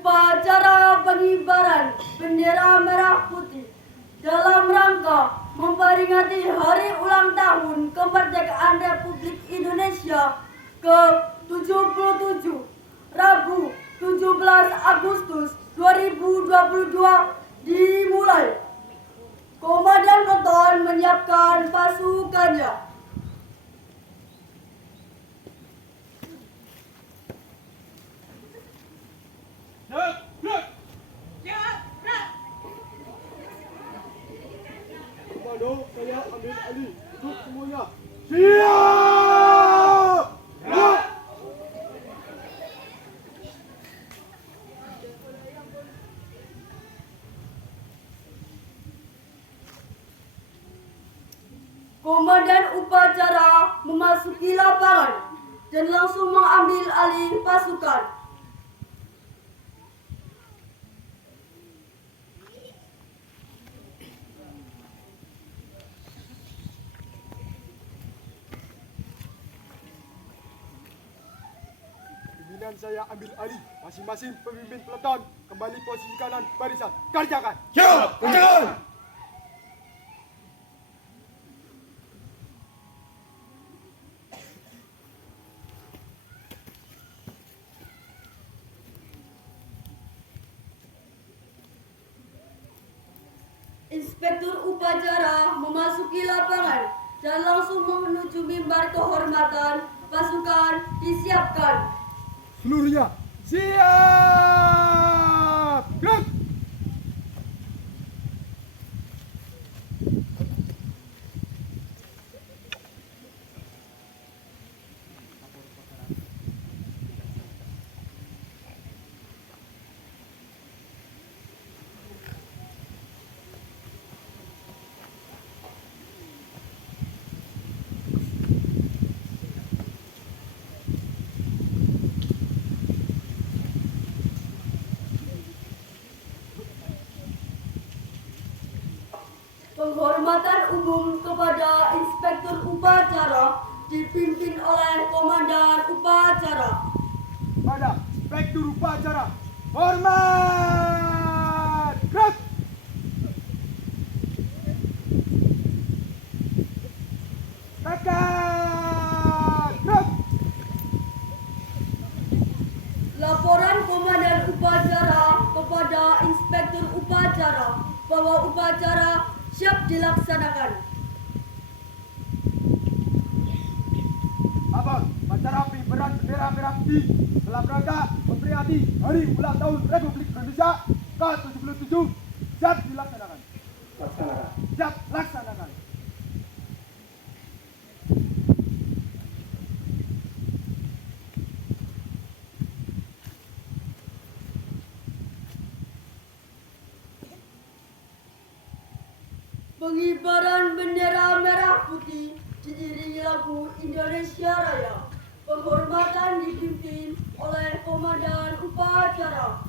upacara pengibaran bendera merah putih dalam rangka memperingati hari ulang tahun kemerdekaan Republik Indonesia ke-77 Rabu 17 Agustus 2022 dimulai. Komandan Keton menyiapkan pasukannya. Komando, saya ambil alih untuk semuanya. Siap! Gerak! Komandan upacara memasuki lapangan dan langsung mengambil alih pasukan. Pimpinan saya ambil alih. Masing-masing pemimpin peleton kembali posisi kanan barisan. Kerjakan! Siap! Kerjakan! Inspektur upacara memasuki lapangan dan langsung menuju mimbar kehormatan. Pasukan disiapkan. Seluruhnya siap! Gerak! Penghormatan umum kepada Inspektur Upacara dipimpin oleh Komandan Upacara. Pada Inspektur Upacara, hormat! Gerak! Tekan! Gerak! Laporan Komandan Upacara kepada Inspektur Upacara bahwa upacara siap dilaksanakan. Abang, acara pengibaran bendera merah putih dalam rangka memperingati Hari Ulang Tahun Republik Indonesia ke-77 siap dilaksanakan. Siap laksanakan. Pengibaran bendera merah putih diiringi lagu Indonesia Raya. Penghormatan dipimpin oleh Komandan Upacara.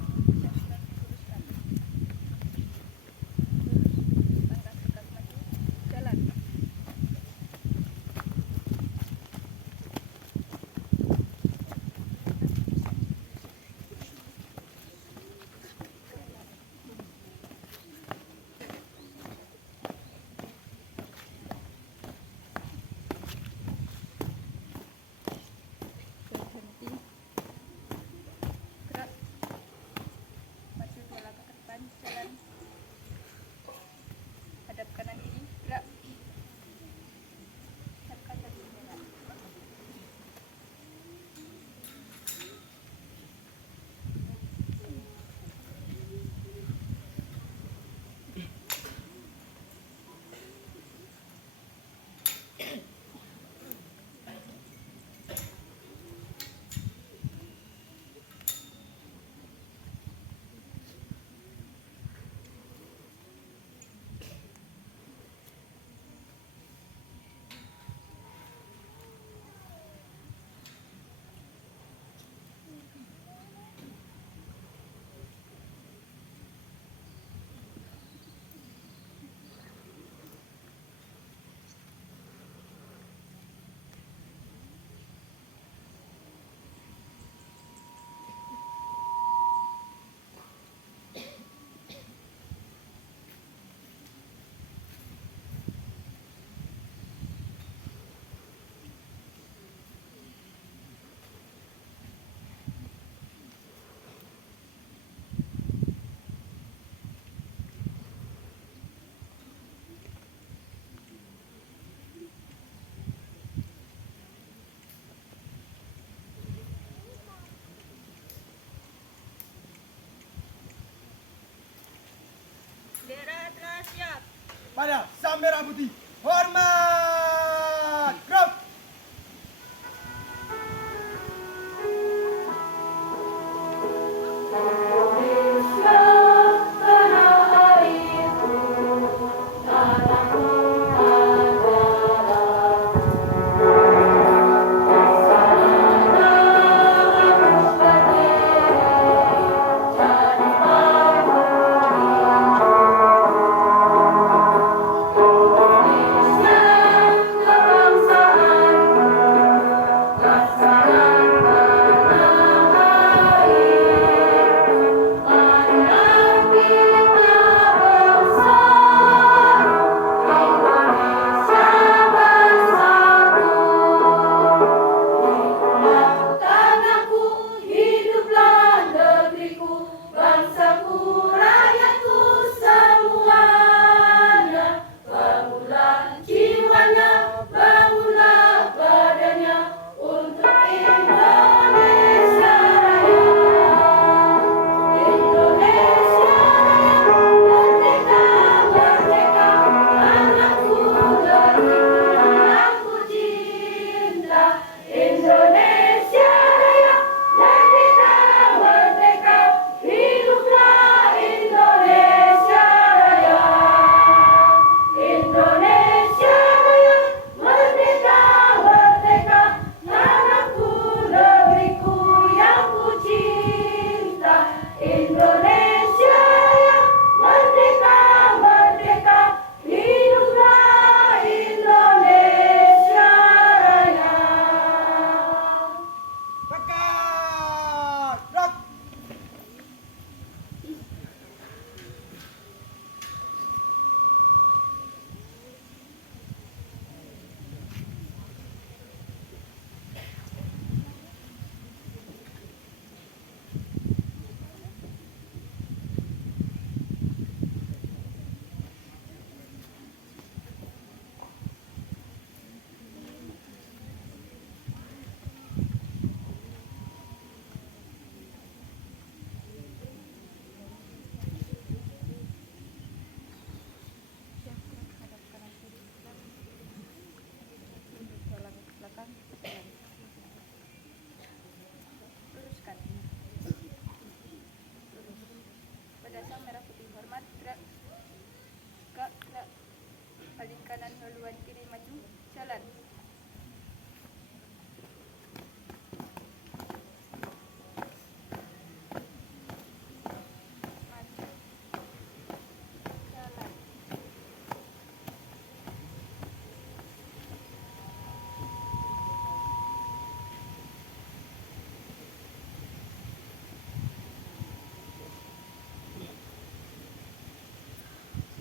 pada Sang Merah Putih. Hormat! Gerak! Balik kanan haluan kiri maju, jalan. Maju, jalan.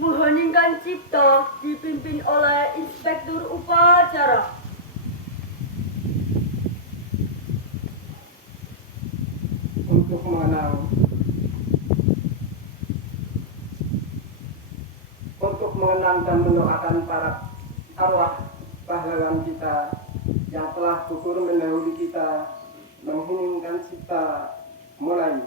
Mengheningkan cipta dipimpin oleh Inspektur Upacara. Untuk mengenang dan mendoakan para arwah pahlawan kita yang telah gugur mendahului kita, mengheningkan cipta mulai.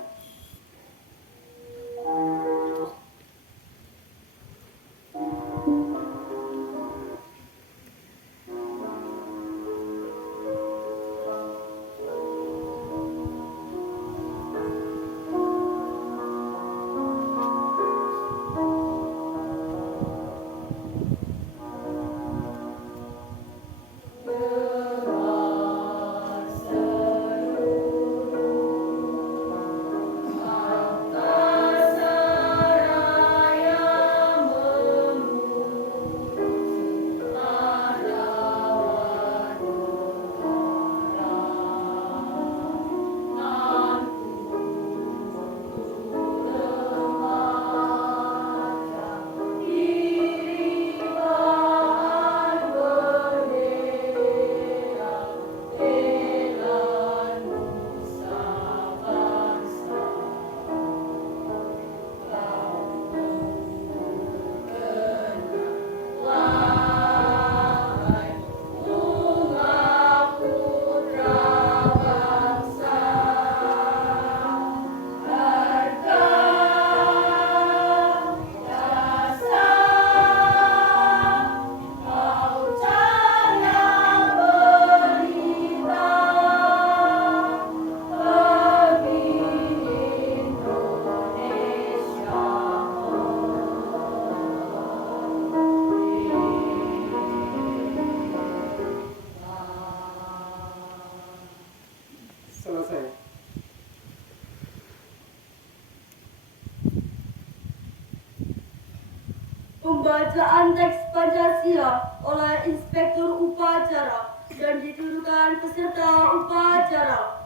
Pembacaan teks Pancasila oleh Inspektur Upacara dan dituduhkan peserta upacara.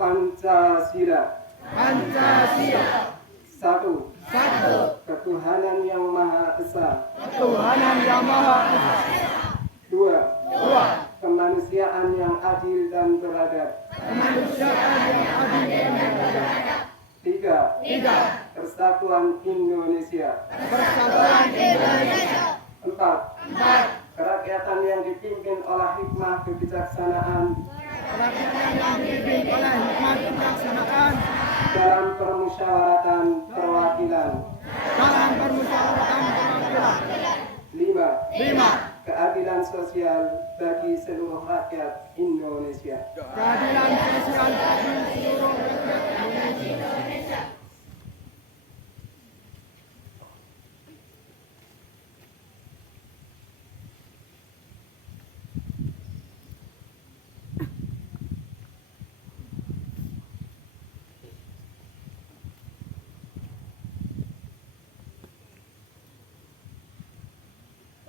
Pancasila. Pancasila. Satu. Satu. Ketuhanan yang Maha Esa. Ketuhanan yang Maha Esa. Dua. Dua. Kemanusiaan yang adil dan beradab. Kemanusiaan yang adil dan beradab. Tiga. Tiga. Persatuan Indonesia. Persatuan Indonesia. Empat. Empat. Kerakyatan yang dipimpin oleh hikmah kebijaksanaan Kerakyatan yang dipimpin oleh hikmat kebijaksanaan dalam permusyawaratan perwakilan. dalam permusyawaratan perwakilan. Lima. Lima. Keadilan sosial bagi seluruh rakyat Indonesia. Keadilan sosial bagi seluruh rakyat Indonesia.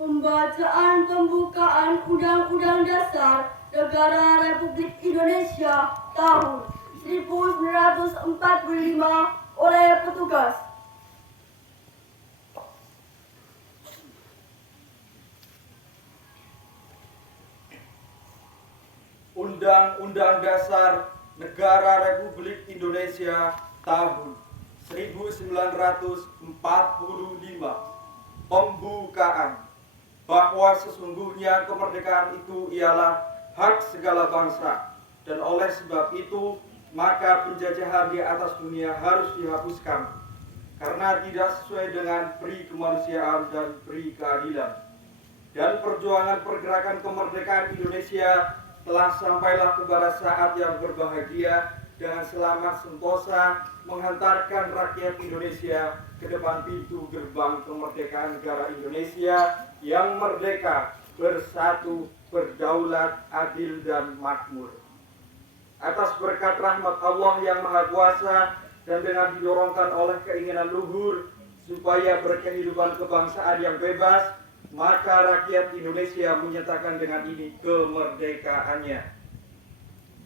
Pembacaan pembukaan Undang-Undang Dasar Negara Republik Indonesia tahun 1945 oleh petugas. Undang-Undang Dasar Negara Republik Indonesia tahun 1945. Pembukaan. Bahwa sesungguhnya kemerdekaan itu ialah hak segala bangsa, dan oleh sebab itu maka penjajahan di atas dunia harus dihapuskan karena tidak sesuai dengan peri kemanusiaan dan peri keadilan. Dan perjuangan pergerakan kemerdekaan Indonesia telah sampailah kepada saat yang berbahagia dengan selamat sentosa menghantarkan rakyat Indonesia ke depan pintu gerbang kemerdekaan negara Indonesia yang merdeka, bersatu, berdaulat, adil, dan makmur. Atas berkat rahmat Allah yang Maha Kuasa dan dengan didorongkan oleh keinginan luhur supaya berkehidupan kebangsaan yang bebas, maka rakyat Indonesia menyatakan dengan ini kemerdekaannya.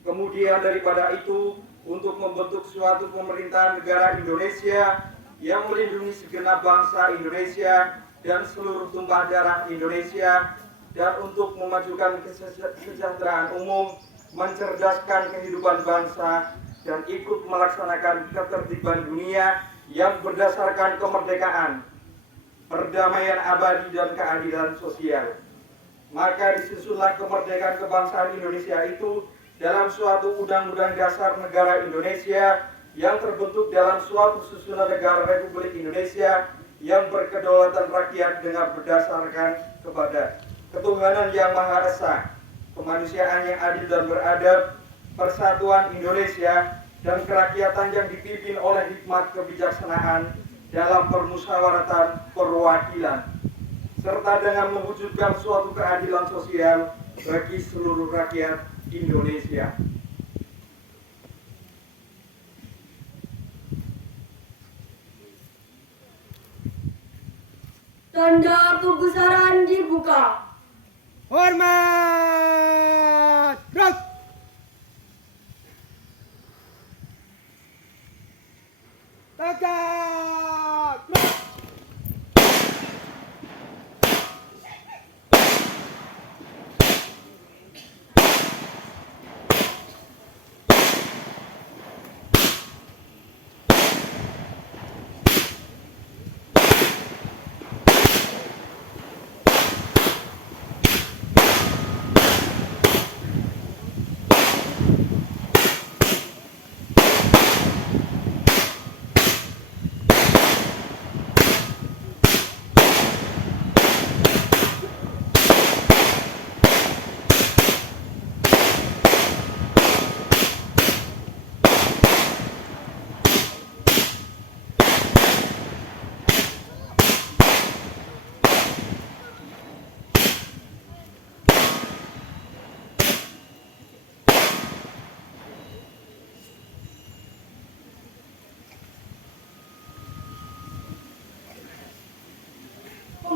Kemudian daripada itu, untuk membentuk suatu pemerintahan negara Indonesia yang melindungi segenap bangsa Indonesia dan seluruh tumpah darah Indonesia, dan untuk memajukan kesejahteraan umum, mencerdaskan kehidupan bangsa, dan ikut melaksanakan ketertiban dunia yang berdasarkan kemerdekaan, perdamaian abadi, dan keadilan sosial. Maka disusunlah kemerdekaan kebangsaan Indonesia itu dalam suatu Undang-Undang Dasar Negara Indonesia yang terbentuk dalam suatu susunan negara Republik Indonesia yang berkedaulatan rakyat dengan berdasarkan kepada ketuhanan yang Maha Esa, kemanusiaan yang adil dan beradab, persatuan Indonesia, dan kerakyatan yang dipimpin oleh hikmat kebijaksanaan dalam permusyawaratan perwakilan, serta dengan mewujudkan suatu keadilan sosial bagi seluruh rakyat Indonesia. Tanda kebesaran dibuka. Hormat! Gerak! Tegak! Gerak!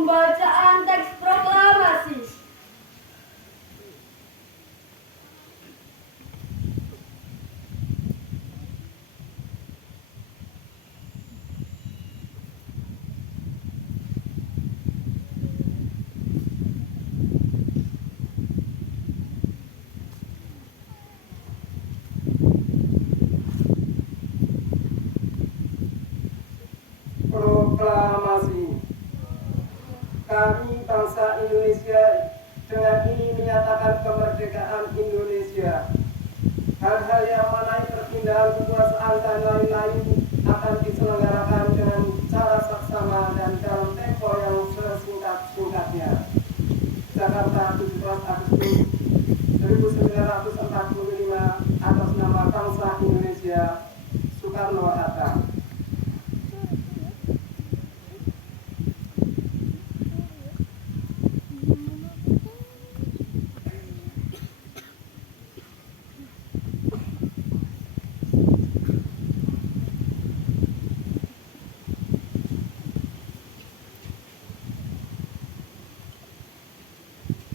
Pembacaan teks proklamasi. Proklamasi. Kami bangsa Indonesia dengan ini menyatakan kemerdekaan Indonesia. Hal-hal yang mengenai perpindahan kekuasaan dan lain-lain akan diselenggarakan dengan cara saksama dan dalam tempo yang sesingkat-singkatnya. Jakarta, 17 Agustus 1945, atas nama bangsa Indonesia, Soekarno-Hatta.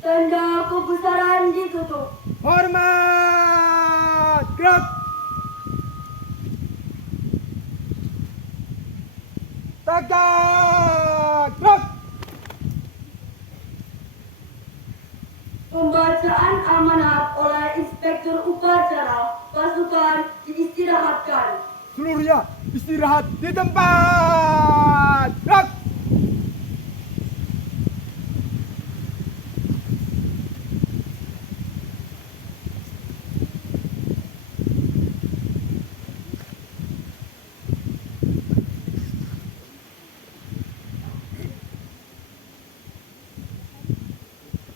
Tanda kebesaran ditutup. Hormat! Gerak! Tegak! Gerak! Pembacaan amanat oleh Inspektur Upacara pasukan diistirahatkan. Seluruhnya istirahat di tempat! Gerak!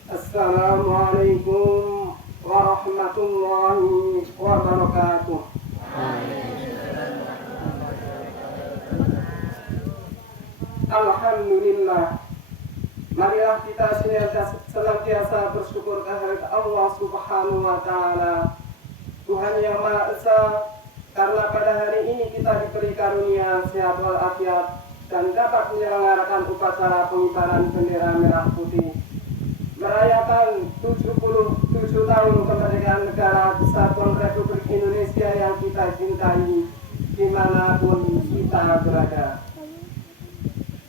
Assalamualaikum warahmatullahi wabarakatuh. Alhamdulillah. Marilah kita senantiasa bersyukur kehadirat Allah Subhanahu wa taala, Tuhan yang Maha Esa, karena pada hari ini kita diberi karunia sehat walafiat dan dapat menyelenggarakan upacara pengibaran bendera merah putih merayakan 77 tahun kemerdekaan negara Kesatuan Republik Indonesia yang kita cintai dimanapun kita berada.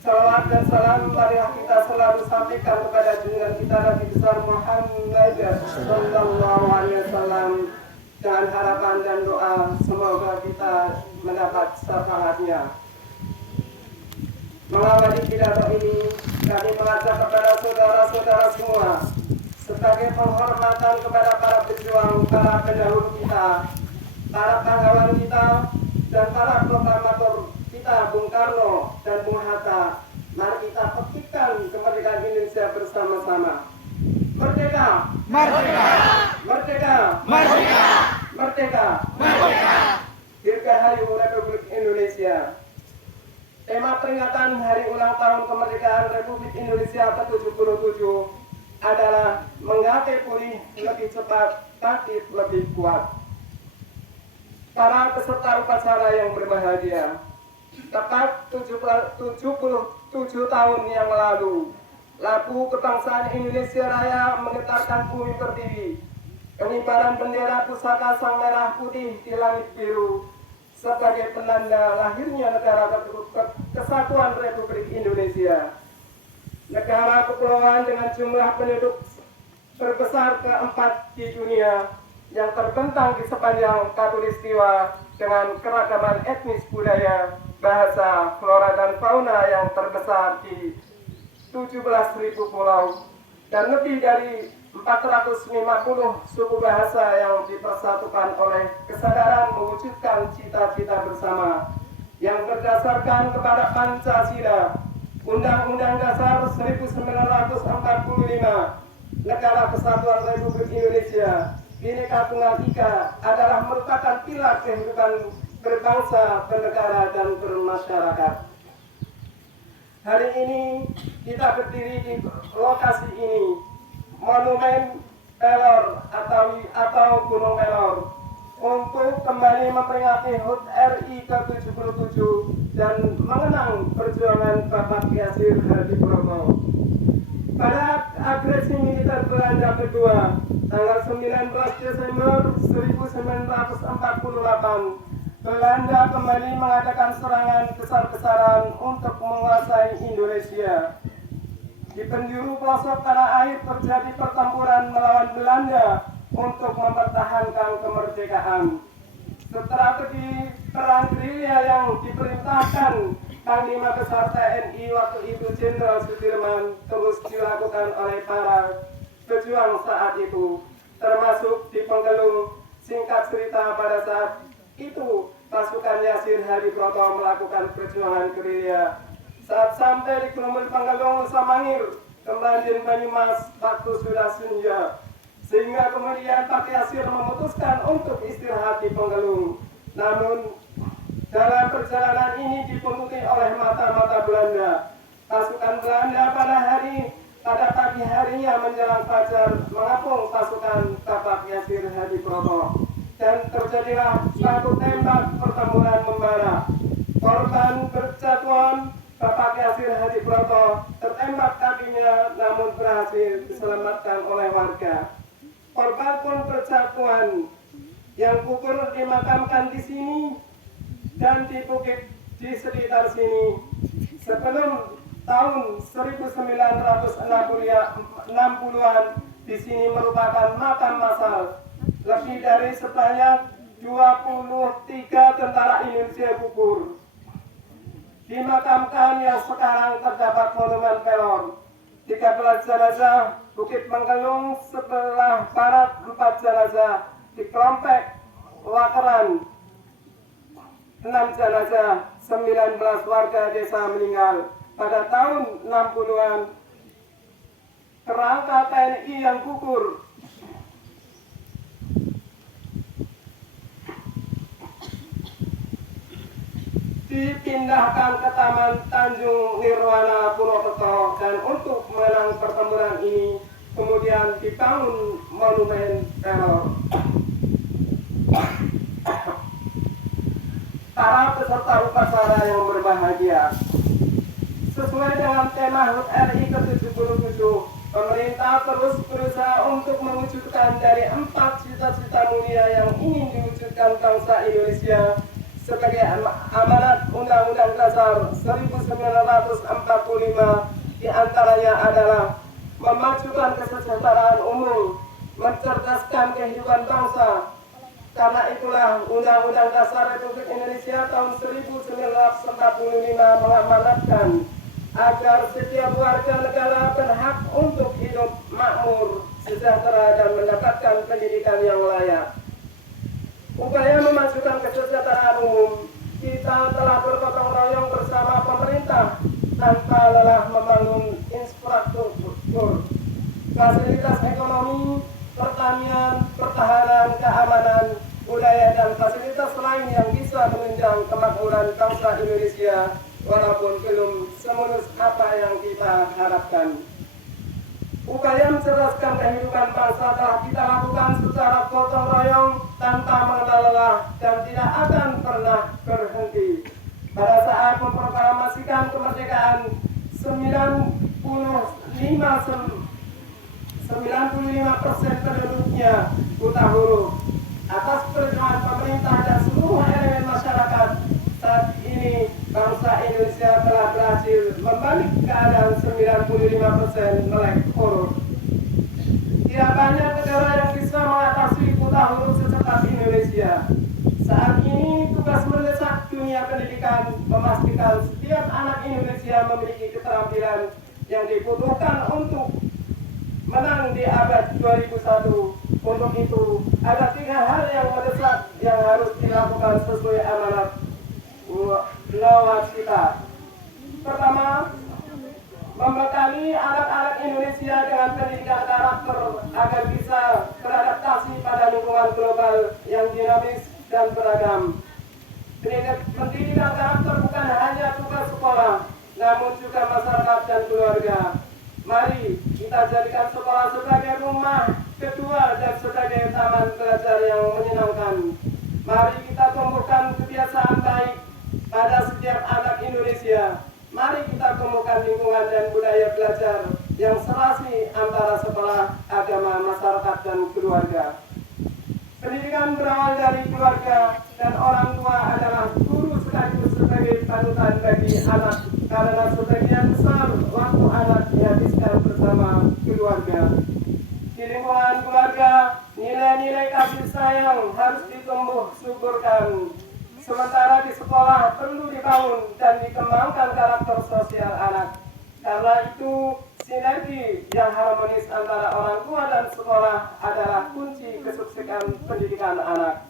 Salawat dan salam marilah kita selalu sampaikan kepada junjungan kita Nabi besar Muhammad sallallahu alaihi wasallam dengan harapan dan doa semoga kita mendapat syafaatnya. Mengawali pidato ini, kami mengajak kepada saudara-saudara semua sebagai penghormatan kepada para pejuang, para pendahulu kita, para pahlawan kita, dan para proklamator kita, Bung Karno dan Bung Hatta. Mari kita petikkan kemerdekaan Indonesia bersama-sama. Merdeka! Merdeka! Merdeka! Merdeka! Merdeka! Merdeka! Dirgahayu Republik Indonesia. Tema peringatan Hari Ulang Tahun Kemerdekaan Republik Indonesia ke-77 adalah menggapai pulih lebih cepat, bangkit lebih kuat. Para peserta upacara yang berbahagia, tepat 77 tahun yang lalu, lagu kebangsaan Indonesia Raya menggetarkan bumi pertiwi. Pengibaran bendera pusaka Sang Merah Putih di langit biru sebagai penanda lahirnya negara Kesatuan Republik Indonesia. Negara kepulauan dengan jumlah penduduk terbesar keempat di dunia yang terbentang di sepanjang Katulistiwa dengan keragaman etnis budaya, bahasa, flora dan fauna yang terbesar di 17.000 pulau dan lebih dari 450 suku bahasa yang dipersatukan oleh kesadaran mewujudkan cita-cita bersama yang berdasarkan kepada Pancasila, Undang-Undang Dasar 1945, Negara Kesatuan Republik Indonesia, Bhinneka Tunggal Ika adalah merupakan pilar kehidupan berbangsa, bernegara, dan bermasyarakat. Hari ini kita berdiri di lokasi ini, Monumen Pelor atau Gunung Pelor, untuk kembali memperingati HUT RI ke-77 dan mengenang perjuangan Bapak Ki Hajar Hadi Prabowo. Pada agresi militer Belanda kedua, tanggal 19 Desember 1948, Belanda kembali mengadakan serangan besar-besaran untuk menguasai Indonesia. Di penjuru pelosok tanah air terjadi pertempuran melawan Belanda untuk mempertahankan kemerdekaan. Strategi perang gerilya yang diperintahkan Panglima Besar TNI waktu itu Jenderal Sudirman terus dilakukan oleh para pejuang saat itu, termasuk di Penggelung. Singkat cerita, pada saat itu pasukan Yasir Hadiproto melakukan perjuangan gerilya. Saat sampai di Kelumur Penggelung, Samangir, Kemanjen Banyumas, waktu sudah senja, sehingga kemudian Pak Yasir memutuskan untuk istirahat di Penggelung. Namun dalam perjalanan ini dipunguti oleh mata-mata Belanda. Pasukan Belanda pada pagi harinya menjelang fajar mengepung pasukan Bapak Yasir Hadiproto, dan terjadilah suatu tembak pertempuran membara. Korban berjatuhan Bapak Yasir Hadiproto, tertembak kakinya namun berhasil diselamatkan oleh warga. Korban pun berjatuhan, yang gugur dimakamkan di sini dan di bukit di sekitar sini. Sebelum tahun 1960-an, di sini merupakan makam massal. Lebih dari sebanyak 23 tentara Indonesia gugur. Dimakamkan yang sekarang terdapat monumen pelor. 13 jenazah Bukit Menggelung sebelah barat, 4 jenazah di Kelompek Wakeran, 6 jenazah, 19 warga desa meninggal. Pada tahun 60-an, kerangka TNI yang gugur dipindahkan ke Taman Tanjung Nirwana Purwokerto, dan untuk mengenang pertempuran ini kemudian dibangun monumen pelor. Para peserta upacara yang berbahagia, sesuai dengan tema HUT RI ke-77, pemerintah terus berusaha untuk mewujudkan dari 4 cita-cita mulia yang ingin diwujudkan bangsa Indonesia sebagai amanat Undang-Undang Dasar 1945. Diantaranya adalah memajukan kesejahteraan umum, mencerdaskan kehidupan bangsa. Karena itulah Undang-Undang Dasar Republik Indonesia tahun 1945 mengamanatkan agar setiap warga negara berhak untuk hidup makmur, sejahtera, dan mendapatkan pendidikan yang layak. Upaya memajukan kesejahteraan umum, kita telah bergotong royong bersama pemerintah tanpa lelah membangun infrastruktur, fasilitas ekonomi, pertanian, pertahanan, keamanan, budaya, dan fasilitas lain yang bisa menunjang kemakmuran bangsa Indonesia, walaupun belum semulus apa yang kita harapkan. Upaya mencerdaskan kehidupan bangsa telah kita lakukan secara gotong royong tanpa mengenal lelah dan tidak akan pernah berhenti. Pada saat memproklamasikan kemerdekaan 95% penduduknya buta huruf. Atas perjuangan pemerintah dan seluruh elemen masyarakat, saat ini bangsa Indonesia telah berhasil membalik keadaan 95% melek huruf. Tidak banyak negara yang bisa mengatasi buta huruf secepat Indonesia. Saat ini tugas mendesak dunia pendidikan memastikan setiap anak Indonesia memiliki keterampilan yang dibutuhkan untuk menang di abad 2001. Untuk itu, ada 3 hal yang mendesak yang harus dilakukan sesuai amanat nawacita. Pertama, membekali anak-anak Indonesia dengan pendidikan karakter agar bisa beradaptasi pada lingkungan global yang dinamis dan beragam. Pendidikan karakter bukan hanya tugas sekolah, namun juga masyarakat dan keluarga. Mari kita jadikan sekolah sebagai rumah kedua dan sebagai taman belajar yang menyenangkan. Mari kita tumbuhkan kebiasaan baik pada setiap anak Indonesia. Mari kita tumbuhkan lingkungan dan budaya belajar yang serasi dan keluarga. Pendidikan berawal dari keluarga dan orang tua adalah guru sekaligus sebagai panutan bagi anak karena sebagian besar waktu anak dihabiskan bersama keluarga. Di lingkungan keluarga, nilai-nilai kasih sayang harus ditumbuh suburkan. Sementara di sekolah perlu dibangun dan dikembangkan karakter sosial anak. Karena itu, sinergi yang harmonis antara orang tua dan sekolah adalah kunci kesuksesan pendidikan anak.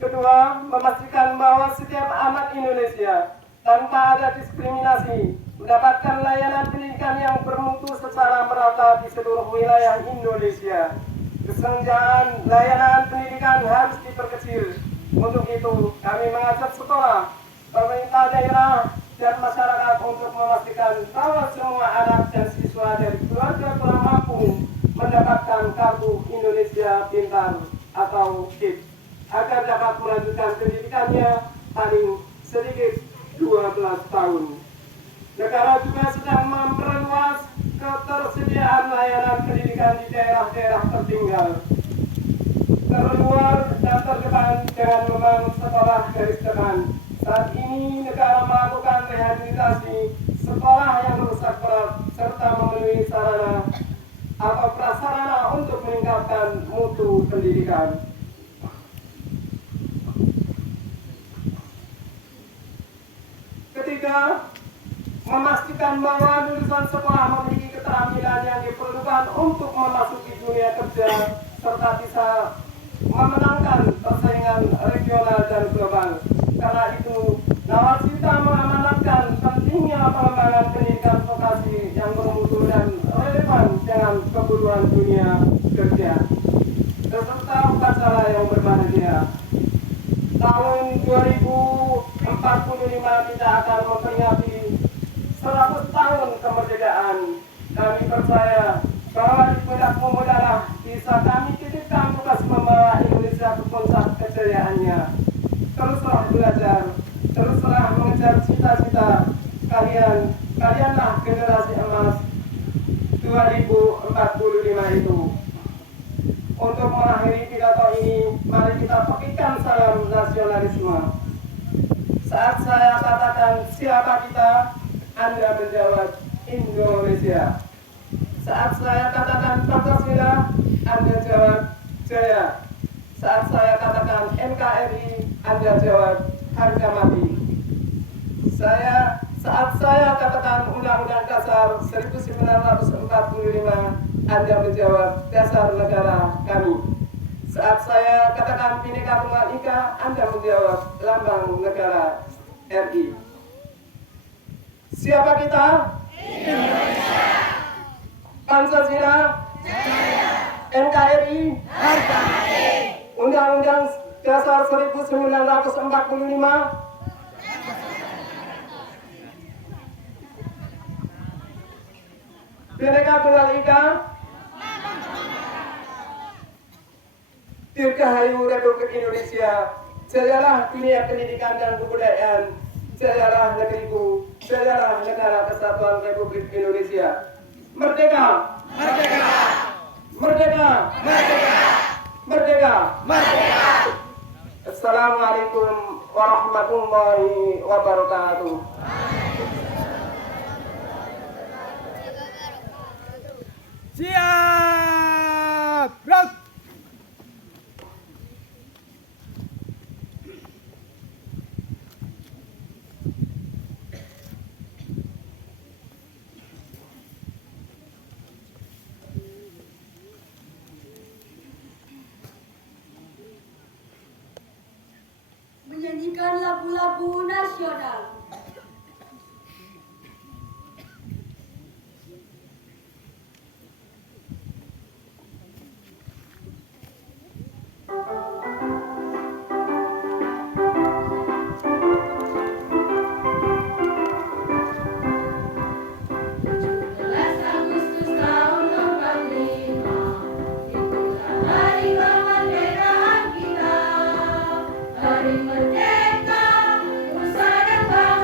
Kedua, memastikan bahwa setiap anak Indonesia tanpa ada diskriminasi mendapatkan layanan pendidikan yang bermutu secara merata di seluruh wilayah Indonesia. Kesenjangan layanan pendidikan harus diperkecil. Untuk itu, kami mengajak sekolah, pemerintah daerah, dan masyarakat untuk memastikan bahwa semua anak dan siswa dari keluarga kurang mampu mendapatkan kartu Indonesia Pintar atau KIP agar dapat melanjutkan pendidikannya paling sedikit 12 tahun. Negara juga sedang memperluas ketersediaan layanan pendidikan di daerah-daerah tertinggal, terluar dan terdepan dengan membangun sekolah garis depan. Saat ini negara melakukan rehabilitasi sekolah yang rusak berat serta memenuhi sarana atau prasarana untuk meningkatkan mutu pendidikan. Ketiga, memastikan bahwa lulusan sekolah memiliki keterampilan yang diperlukan untuk memasuki dunia kerja serta bisa memenangkan persaingan regional dan global. Karena itu, nawacita mengamanatkan pentingnya pengembangan pendidikan vokasi yang bermutu dan relevan dengan kebutuhan dunia kerja. Peserta upacara yang berbahagia, tahun 2045 kita akan memperingati 100 tahun kemerdekaan. Kami percaya bahwa di pundakmu adalah bisa kami titipkan tugas membawa Indonesia ke puncak kejayaannya. Teruslah belajar, teruslah mengejar cita-cita kalian. Kalianlah generasi emas 2045 itu. Untuk mengakhiri pidato ini, mari kita pekikan salam nasionalisme. Saat saya katakan siapa kita, Anda menjawab Indonesia. Saat saya katakan Pancasila, Anda jawab Jaya. Saat saya katakan NKRI, Anda jawab harga mati. Saat saya katakan Undang-Undang Dasar 1945, Anda menjawab dasar negara kami. Saat saya katakan Bhinneka Tunggal Ika, Anda menjawab lambang negara RI. Siapa kita? Indonesia. Pancasila? Jaya. NKRI? Harga mati. Undang-Undang Dasar 1945. Bhinneka Tunggal Ika. Dirgahayu Republik Indonesia. Jayalah dunia pendidikan dan kebudayaan. Jayalah negeriku. Jayalah negara kesatuan Republik Indonesia. Merdeka. Merdeka. Merdeka. Merdeka. Merdeka. Merdeka. Assalamualaikum warahmatullahi wabarakatuh. Siap, gerak. Menyanyikan lagu-lagu nasional. Hari merdeka, nusa dan bangsa.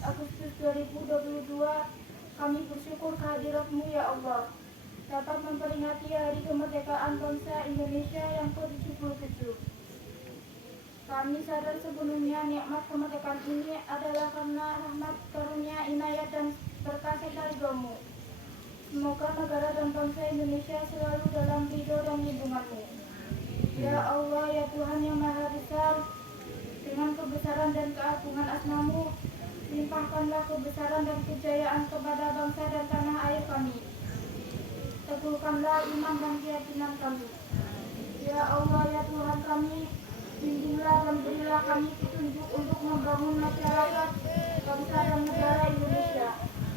Agustus 2022, kami bersyukur kehadirat-Mu ya Allah, dapat memperingati Hari Kemerdekaan Bangsa Indonesia yang ke-77. Kami sadar sebelumnya nikmat kemerdekaan ini adalah karena rahmat, karunia, inayat, dan berkah dari Mu. Semoga negara dan bangsa Indonesia selalu dalam ridho dan lindungan-Mu. Ya Allah, ya Tuhan yang Maha Besar, dengan kebesaran dan keagungan asma-Mu, limpahkanlah kebesaran dan kejayaan kepada bangsa dan tanah air kami. Teguhkanlah iman dan keyakinan kami. Ya Allah, ya Tuhan kami, bimbinglah dan berilah kami petunjuk untuk membangun masyarakat, bangsa dan negara Indonesia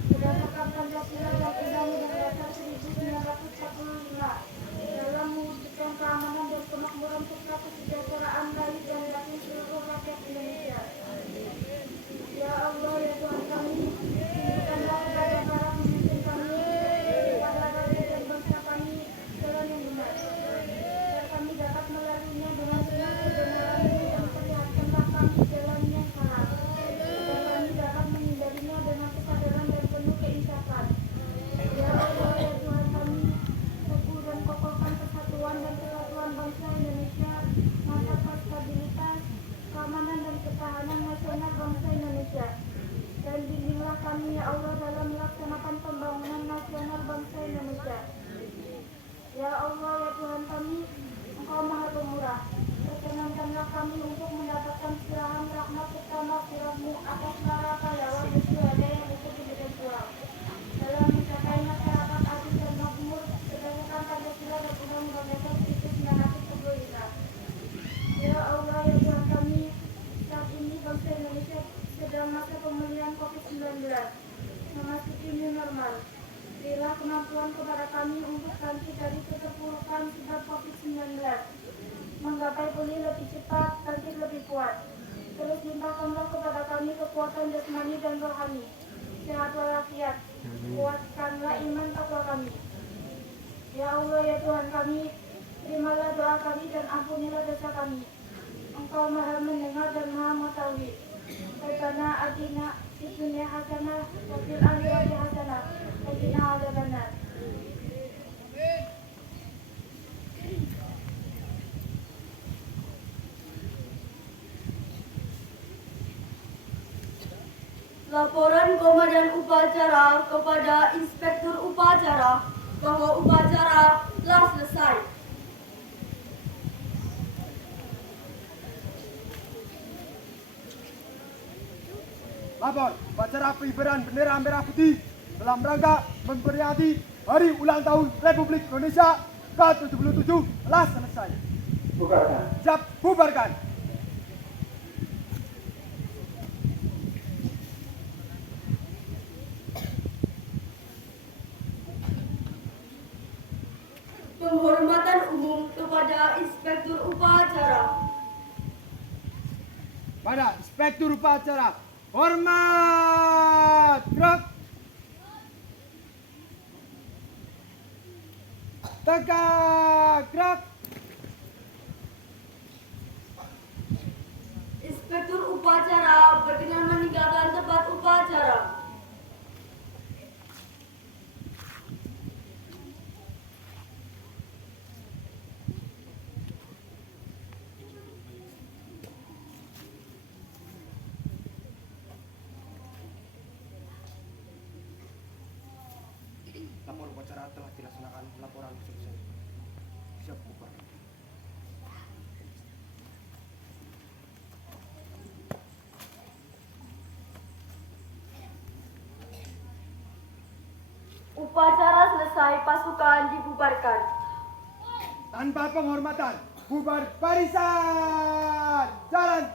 berdasarkan Pancasila dan Undang-Undang Dasar 1945 dalam mewujudkan keamanan dan kemakmuran serta kesejahteraan lahir dan batin seluruh rakyat Indonesia. Ya Allah, ya Tuhan kami, tunjukkanlah kepada para pemimpin kami, kepada rakyat dan bangsa kami jalan yang benar, agar kami dapat melaluinya dengan benar kebenaran-Mu, dan perlihatkanlah kami jalan yang salah, agar kami dapat menghindarinya dengan kesadaran dan penuh keinsafan. Ya Allah, ya Tuhan kami, teguh dan kokohkan persatuan dan kesatuan bangsa Indonesia, mantapkan stabilitas, keamanan dan ketahanan nasional bangsa Indonesia, dan bimbinglah kami ya Allah dalam melaksanakan pembangunan nasional bangsa Indonesia. Ya Allah, ya Tuhan kami, Engkau Maha Pemurah, perkenankanlah kami untuk mendapatkan curahan rahmat serta maghfirah-Mu atas para pahlawan dan syuhada yang ikut berjuang dalam mencapai masyarakat adil dan makmur berdasarkan Pancasila dan Undang-Undang Dasar 1945. Ya Allah, ya Tuhan kami, saat ini bangsa Indonesia sedang masa pemulihan COVID-19, memasuki new normal. Berilah kemampuan kepada kami untuk bangkit dari keterpurukan sebab COVID-19, menggapai pulih lebih cepat, bangkit lebih kuat. Terus limpahkanlah kepada kami kekuatan jasmani dan rohani, sehat walafiat, kuatkanlah iman takwa kami. Ya Allah, ya Tuhan kami, terimalah doa kami dan ampunilah dosa kami. Engkau Maha mendengar dan Maha mengetahui. Rabbana atina fid dunya hasanah wa fil akhirati hasanah wa qina adzabannar. Laporan Komandan Upacara kepada Inspektur Upacara bahwa upacara telah selesai. Lapor, upacara pengibaran bendera merah putih dalam rangka memperingati Hari Ulang Tahun Republik Indonesia ke-77 telah selesai. Bubarkan. Siap, bubarkan. Penghormatan umum kepada Inspektur Upacara. Pada Inspektur Upacara, hormat, gerak, tegak, gerak. Inspektur Upacara berkenan meninggalkan tempat upacara. Lapor upacara telah dilaksanakan, laporan selesai. Siap bubar. Upacara selesai, pasukan dibubarkan. Tanpa penghormatan, bubar barisan, jalan.